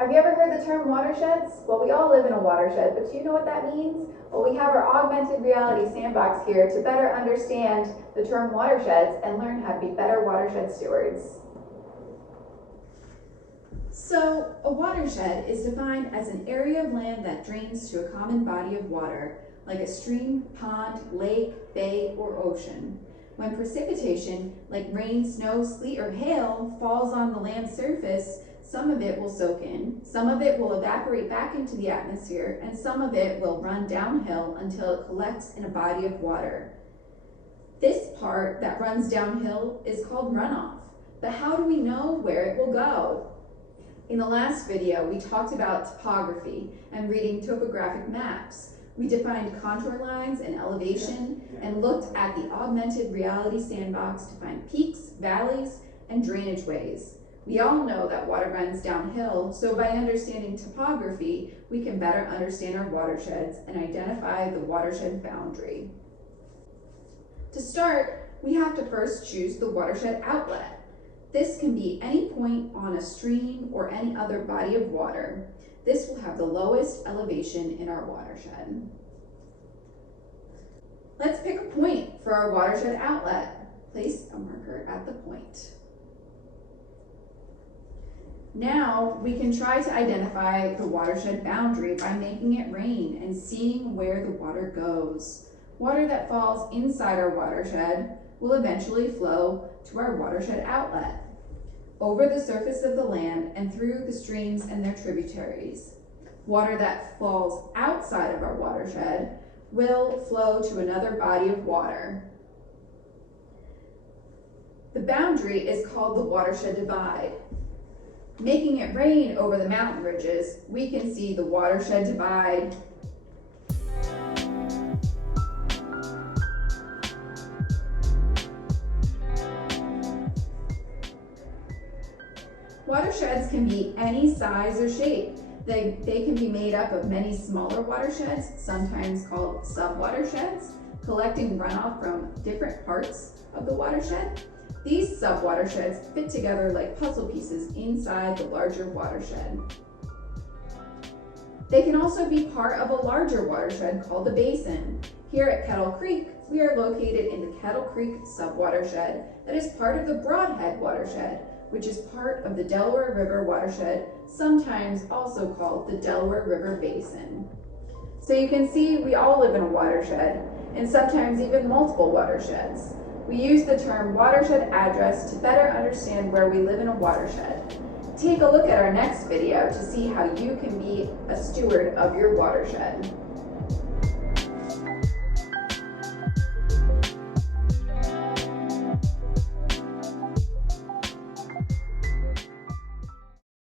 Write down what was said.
Have you ever heard the term watersheds? Well, we all live in a watershed, but do you know what that means? Well, we have our Augmented Reality Sandbox here to better understand the term watersheds and learn how to be better watershed stewards. So, a watershed is defined as an area of land that drains to a common body of water, like a stream, pond, lake, bay, or ocean. When precipitation, like rain, snow, sleet, or hail, falls on the land's surface, some of it will soak in, some of it will evaporate back into the atmosphere, and some of it will run downhill until it collects in a body of water. This part that runs downhill is called runoff. But how do we know where it will go? In the last video, we talked about topography and reading topographic maps. We defined contour lines and elevation and looked at the Augmented Reality Sandbox to find peaks, valleys, and drainage ways. We all know that water runs downhill, so by understanding topography, we can better understand our watersheds and identify the watershed boundary. To start, we have to first choose the watershed outlet. This can be any point on a stream or any other body of water. This will have the lowest elevation in our watershed. Let's pick a point for our watershed outlet. Place a marker at the point. Now we can try to identify the watershed boundary by making it rain and seeing where the water goes. Water that falls inside our watershed will eventually flow to our watershed outlet, over the surface of the land and through the streams and their tributaries. Water that falls outside of our watershed will flow to another body of water. The boundary is called the watershed divide. Making it rain over the mountain ridges, we can see the watershed divide. Watersheds can be any size or shape. They can be made up of many smaller watersheds, sometimes called sub-watersheds, collecting runoff from different parts of the watershed. These sub-watersheds fit together like puzzle pieces inside the larger watershed. They can also be part of a larger watershed called the basin. Here at Kettle Creek, we are located in the Kettle Creek sub-watershed that is part of the Broadhead watershed, which is part of the Delaware River watershed, sometimes also called the Delaware River Basin. So you can see we all live in a watershed, and sometimes even multiple watersheds. We use the term watershed address to better understand where we live in a watershed. Take a look at our next video to see how you can be a steward of your watershed.